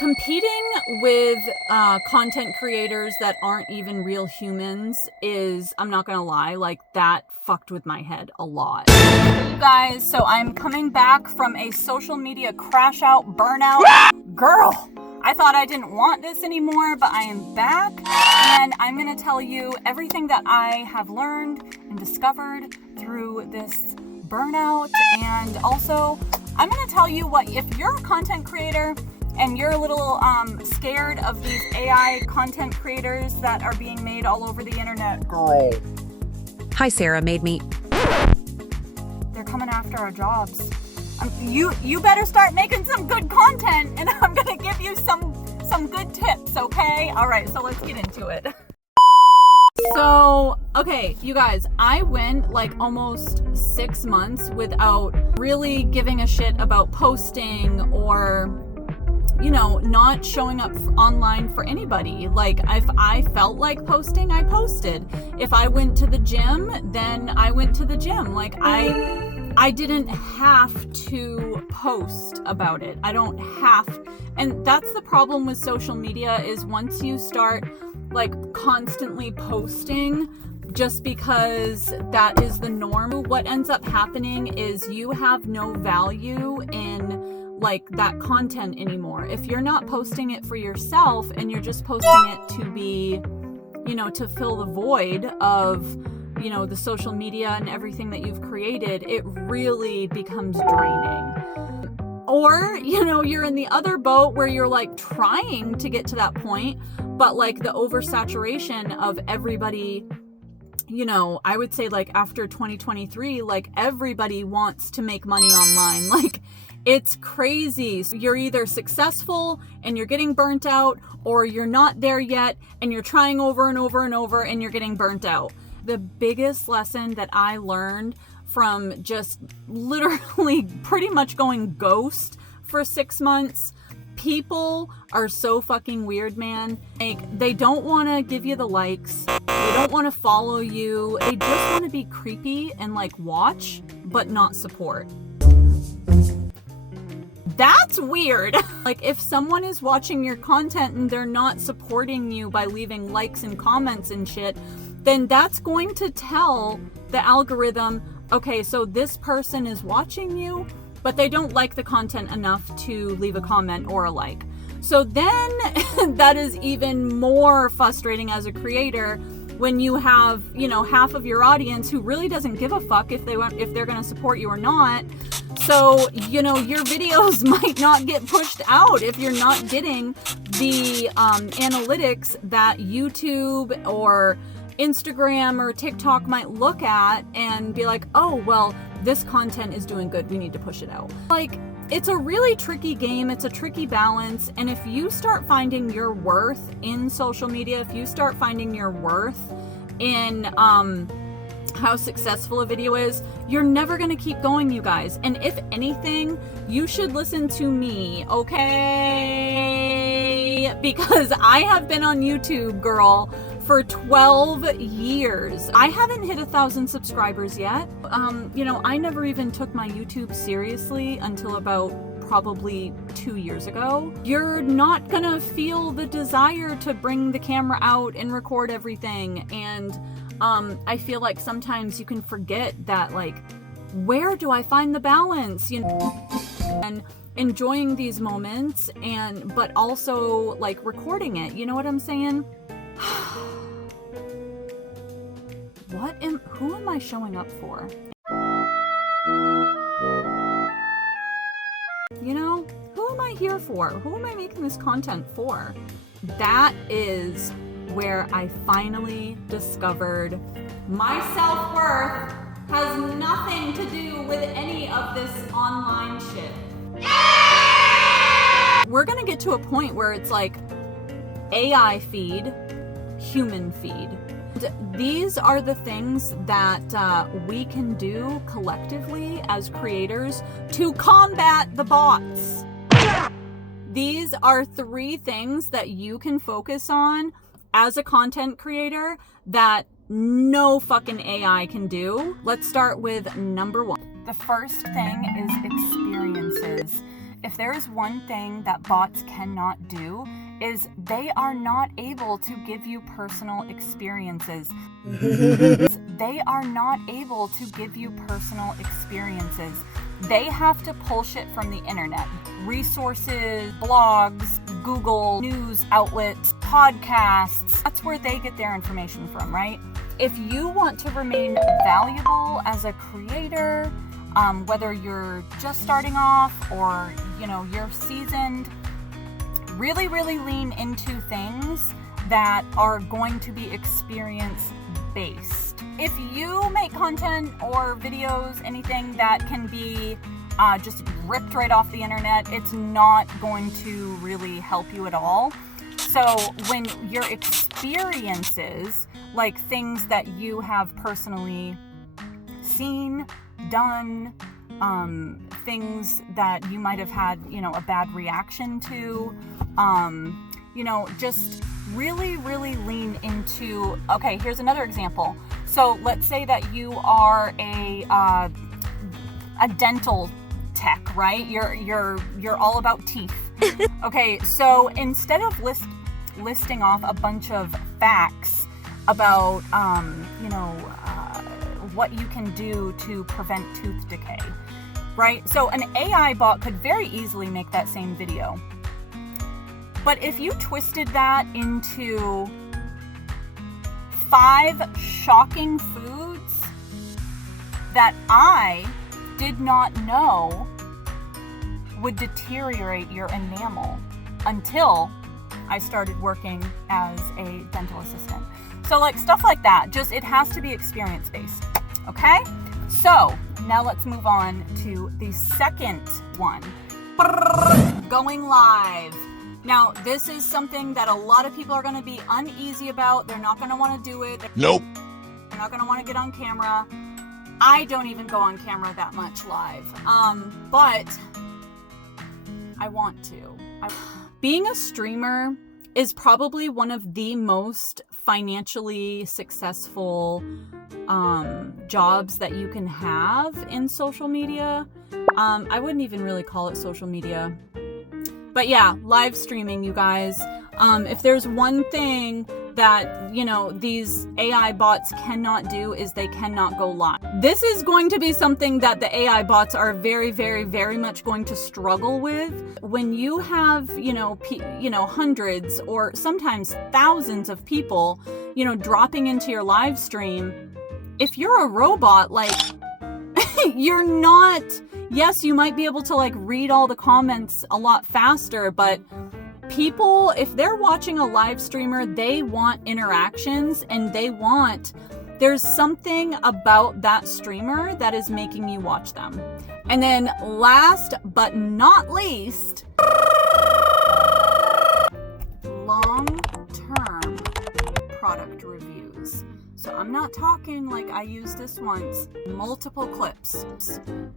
Competing with content creators that aren't even real humans is, I'm not gonna lie, like that fucked with my head a lot. You guys, so I'm coming back from a social media crash out, burnout. Girl, I thought I didn't want this anymore, but I am back and I'm gonna tell you everything that I have learned and discovered through this burnout. And also, I'm gonna tell you what, if you're a content creator and you're a little scared of these AI content creators that are being made all over the internet. Girl. Hi, Sarah. Made me. They're coming after our jobs. You better start making some good content, and I'm gonna give you some good tips, okay? All right, so let's get into it. So, okay, you guys, I went like almost 6 months without really giving a shit about posting or, you know, not showing up online for anybody. Like, if I felt like posting, I posted. If I went to the gym, then I went to the gym. Like, I didn't have to post about it. I don't have. And that's the problem with social media, is once you start like constantly posting just because that is the norm, what ends up happening is you have no value in like that content anymore. If you're not posting it for yourself and you're just posting it to be, you know, to fill the void of, you know, the social media and everything that you've created, it really becomes draining. Or, you know, you're in the other boat where you're like trying to get to that point, but like the oversaturation of everybody, you know, I would say like after 2023, like everybody wants to make money online. Like, it's crazy. So you're either successful and you're getting burnt out, or you're not there yet and you're trying over and over and over and you're getting burnt out. The biggest lesson that I learned from just literally pretty much going ghost for 6 months, people are so fucking weird, man. Like, they don't want to give you the likes. They don't want to follow you. They just want to be creepy and like watch, but not support. That's weird. Like, if someone is watching your content and they're not supporting you by leaving likes and comments and shit, then that's going to tell the algorithm, okay, so this person is watching you, but they don't like the content enough to leave a comment or a like. So then that is even more frustrating as a creator when you have, you know, half of your audience who really doesn't give a fuck if they're going to support you or not. So, you know, your videos might not get pushed out if you're not getting the analytics that YouTube or Instagram or TikTok might look at and be like, oh, well, this content is doing good, we need to push it out. Like, it's a really tricky game. It's a tricky balance. And if you start finding your worth in social media, if you start finding your worth in how successful a video is, you're never gonna keep going, you guys. And if anything, you should listen to me, okay? Because I have been on YouTube, girl, for 12 years. I haven't hit 1,000 subscribers yet. You know, I never even took my YouTube seriously until about probably 2 years ago. You're not gonna feel the desire to bring the camera out and record everything. And I feel like sometimes you can forget that, like, where do I find the balance, you know, and enjoying these moments, and but also like recording it, you know what I'm saying? Who am I showing up for? You know, who am I here for? Who am I making this content for? That is where I finally discovered my self-worth has nothing to do with any of this online shit. We're gonna get to a point where it's like AI feed, human feed. These are the things that we can do collectively as creators to combat the bots. These are 3 things that you can focus on as a content creator that no fucking AI can do. Let's start with number 1. The first thing is experiences. if there is one thing that bots cannot do, is they are not able to give you personal experiences. They are not able to give you personal experiences. They have to pull shit from the internet. Resources, blogs, Google, news outlets, podcasts. That's where they get their information from, right? If you want to remain valuable as a creator, whether you're just starting off or, you're seasoned, really, really lean into things that are going to be experience-based. If you make content or videos, anything that can be just ripped right off the internet, it's not going to really help you at all. So when your experiences, like things that you have personally seen, done, things that you might have had, a bad reaction to, just really, really lean into, okay, here's another example. So let's say that you are a dental tech, right? You're all about teeth. Okay, so instead of listing off a bunch of facts about, what you can do to prevent tooth decay, right? So an AI bot could very easily make that same video. But if you twisted that into 5 shocking foods that I did not know would deteriorate your enamel until I started working as a dental assistant. So like stuff like that, just it has to be experience-based, okay? So now let's move on to the second one, going live. Now, this is something that a lot of people are going to be uneasy about. They're not going to want to do it. Nope. They're not going to want to get on camera. I don't even go on camera that much live. But I want to. Being a streamer is probably one of the most financially successful jobs that you can have in social media. I wouldn't even really call it social media. But yeah, live streaming, you guys. If there's one thing that, these AI bots cannot do is they cannot go live. This is going to be something that the AI bots are very, very, very much going to struggle with. When you have, hundreds or sometimes thousands of people, dropping into your live stream, if you're a robot, like, you're not... Yes, you might be able to read all the comments a lot faster, but people, if they're watching a live streamer, they want interactions and there's something about that streamer that is making you watch them. And then last but not least, long-term product reviews. So I'm not talking like I used this once, multiple clips,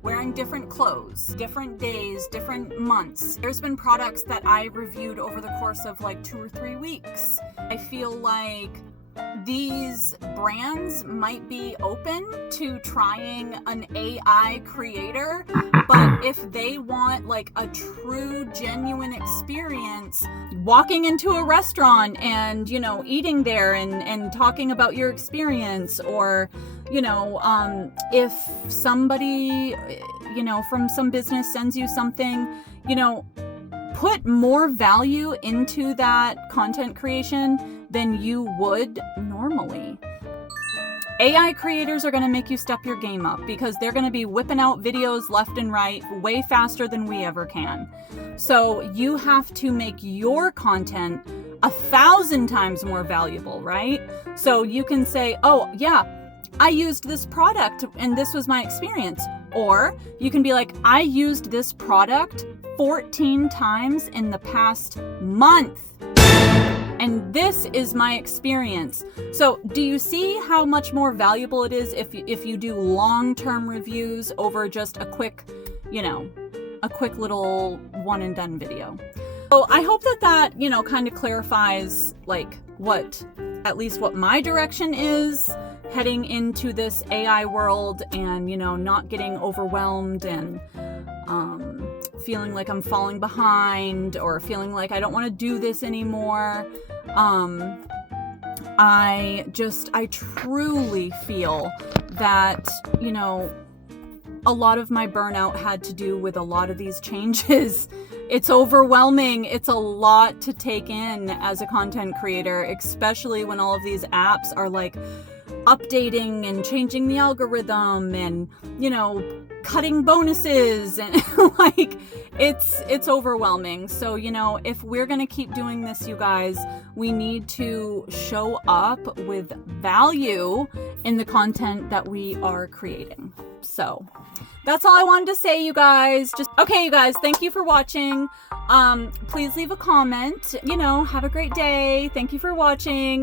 wearing different clothes, different days, different months. There's been products that I reviewed over the course of 2 or 3 weeks. I feel like these brands might be open to trying an AI creator, but if they want a true, genuine experience, walking into a restaurant and, eating there and talking about your experience, or, if somebody, from some business sends you something, put more value into that content creation than you would normally. AI creators are going to make you step your game up because they're going to be whipping out videos left and right way faster than we ever can. So you have to make your content 1,000 times more valuable, right? So you can say, oh yeah, I used this product and this was my experience. Or you can be like, I used this product 14 times in the past month, and this is my experience. So do you see how much more valuable it is if you do long-term reviews over just a quick, a quick little one and done video? So I hope that kind of clarifies at least what my direction is heading into this AI world, and not getting overwhelmed and feeling like I'm falling behind or feeling like I don't want to do this anymore. I truly feel that, you know, a lot of my burnout had to do with a lot of these changes. It's overwhelming. It's a lot to take in as a content creator, especially when all of these apps are like updating and changing the algorithm and, you know, cutting bonuses and like it's overwhelming. So, you know, if we're going to keep doing this, you guys, we need to show up with value in the content that we are creating. So that's all I wanted to say, you guys. Okay, you guys, thank you for watching. Please leave a comment, you know, have a great day. Thank you for watching.